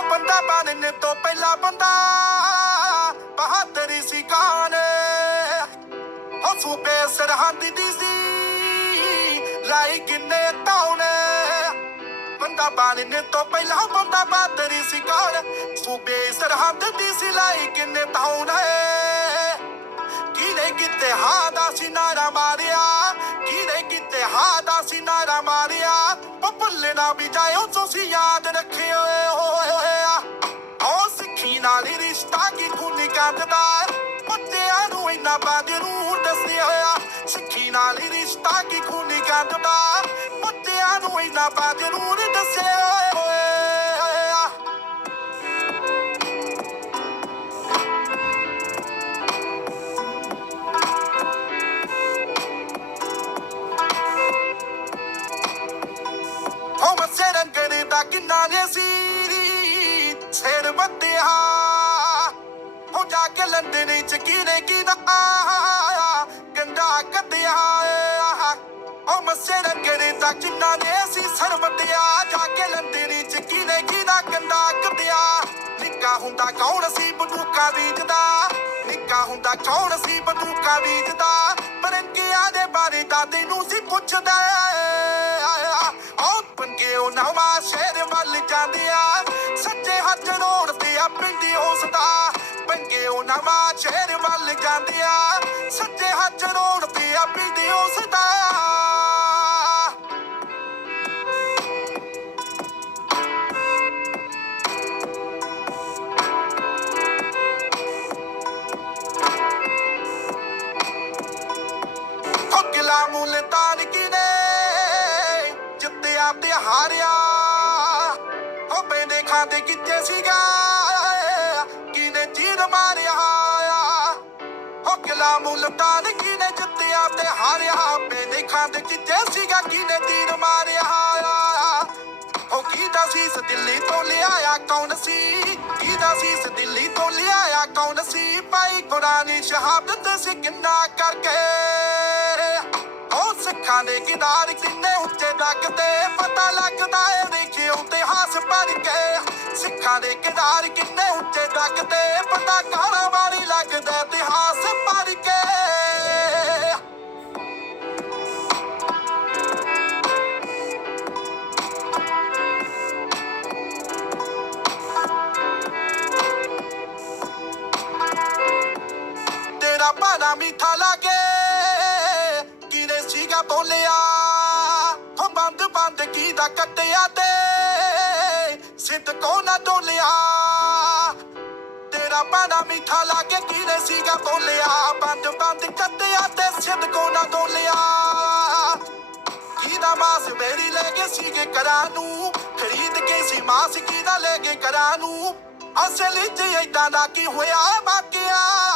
ਬੰਦਾ ਬਣਨ ਤੋਂ ਪਹਿਲਾਂ ਬੰਦਾ, ਬਹਾਦਰੀ ਸੀ ਕਾਨ ਉਹ ਸੂਬੇ ਸਰਹੰਦ ਦੀ ਸੀ, ਲਾਈ ਕਿੰਨੇ ਤਾਉਣੇ ਬੰਦਾ ਬਣਨ ਤੋਂ ਪਹਿਲਾਂ ਬੰਦਾ, ਬਹਾਦਰੀ ਸੀ ਕਾਨ ਸੂਬੇ ਸਰਹੰਦ ਦੀ ਸੀ, ਲਾਈ ਕਿੰਨੇ ਤਾਉਨੇ ਕਿਨੇ ਕਿਤੇ ਹਾਂ ਦਾ ਸੀ ਨਾਰਾ ਮਾਰਿਆ ਕਿਨੇ ਕਿਤੇ ਹਾਂ ਦਾ ਸੀ ਨਾਰਾ ਮਾਰਿਆ। ਉਹ ਨਾ ਵੀ ਜਾਇਓ ਤੁਸੀਂ ਯਾਦ ਰੱਖਿਓ ਕੀ ਖੂਨੀ ਕੰਦਦਾ ਬੱਚਿਆਂ ਨੂੰ ਇੰਨਾ ਬਾਦਰੂ ਦੱਸਿਆ ਹੋਇਆ ਸਿੱਖੀ ਨਾਲ ਹੀ ਰਿਸ਼ਤਾ ਕੀ ਖੂਨੀ ਕੰਦਦਾ ਬੱਚਿਆਂ ਨੂੰ ਇੰਨਾ ਬਾਦਰੂ ਦੱਸਿਆ ਹੋਇਆ ਆ ਹੋ ਮਸੇ ਰੰਗਣ ਦਾ ਕਿੰਨਾ ਨੇ ਸੀ ਸਿਰ ਬੱਤਿਆ ਹੋ ਜਾ ਕੇ ਲੰਡਨ ਚ ਦਾ ਗੰਡਾ ਕੱਢਿਆ ਹੋ ਮਸੇ ਰੰਗਣ ਦਾ ਕਿੰਨਾ ਨੇ ਸੀ ਸਿਰ ਜਾ ਕੇ ਲੰਡਨ ਚ ਕਿਨੇ ਕੀ ਦਾ ਗੰਡਾ ਕੱਦਿਆ ਨਿੱਕਾ ਹੁੰਦਾ ਕੌਣ ਸੀ ਬੰਦੂਕਾ ਬੀਜਦਾ ਨਿੱਕਾ ਹੁੰਦਾ ਕੌਣ ਸੀ ਬੰਦੂਕਾ ਬੀਜਦਾ ਸੱਜੇ ਜਾਂਦੇ ਆ ਸੱਚੇ ਹੱਥ ਰੋੜਦੇ ਆ ਪਿੰਡੀ ਉਸਦਾ ਠੋਕਲਾ ਮੁਲਤਾਨ ਕਿਨੇ ਜਿੱਤਿਆ ਤੇ ਹਾਰਿਆ। ਉਹ ਬੇਨੇ ਖਾਂਦੇ ਕਿੱਥੇ ਸੀਗਾ ਕਿਨੇ ਚੀਰ ਮਾਰਿਆ? ਉਹ ਕਿਲਾ ਮੁਲਤਾਨ ਕਿਨੇ ਜਿੱਤਿਆ ਤੇ ਹਾਰਿਆ ਬੇਨੇ ਖਾਂਦੇ ਕਿੱਥੇ ਸੀਗਾ ਕਿਨੇ ਤੀਰ ਮਾਰਿਆ। ਉਹ ਕੀਦਾ ਸੀਸ ਦਿੱਲੀ ਤੋਂ ਲਿਆਇਆ ਕੌਣ ਸੀ? ਕੀਦਾ ਸੀਸ ਦਿੱਲੀ ਤੋਂ ਲਿਆਇਆ ਕੌਣ ਸੀ? ਭਾਈ ਕੁਰਾਨੀ ਸ਼ਹਾਦਤ ਸੀ ਕਿੰਨਾ ਕਰਕੇ? ਉਹ ਸਿੱਖਾਂ ਦੇ ਕਿਨਾਰ ਕਿੰਨੇ ਉੱਚੇ ਲੱਗਦੇ ਪਤਾ ਲੱਗਦਾ ਏ, ਦੇਖਿਓ ਇਤਿਹਾਸ ਪੜ੍ਹ ਕੇ। ਸਿੱਖਾਂ ਦੇ ਕਿਨਾਰ ਕਿੰਨੇ ਉੱਚੇ ਲੱਗਦੇ ਪਤਾ ਕਾਰਾਂ ਤੇਰਾ ਮਿੱਠਾ ਲਾਗੇ। ਕਿਨੇ ਸੀਗਾ ਬੋਲਿਆ? ਹੋ ਬੰਦ ਬੰਦ ਕੀ ਦਾ ਕੱਟਿਆ ਤੇ? ਸਿੱਧ ਕੋ ਨਾ ਡੋਲਿਆ। ਤੇਰਾ ਭਾਣਾ ਮਿੱਠਾ ਲਾਗੇ ਕਿਨੇ ਸੀਗਾ ਬੋਲਿਆ? ਬੰਦ ਬੰਦ ਕੱਟਿਆ ਤੇ ਸਿੱਧ ਕੋ ਨਾ ਡੋਲਿਆ। ਕੀਦਾ ਮਾਸ ਮੇਰੀ ਲੈ ਕੇ ਸੀਗੇ ਕਰਾਂ ਨੂੰ? ਖਰੀਦ ਕੇ ਸੀ ਮਾਸ ਕੀਦਾ ਲੈ ਕੇ ਕਰਾਂ ਨੂੰ? ਅਸਲ ਜੀ ਏਦਾਂ ਦਾ ਕੀ ਹੋਇਆ ਬਾਕੀਆ?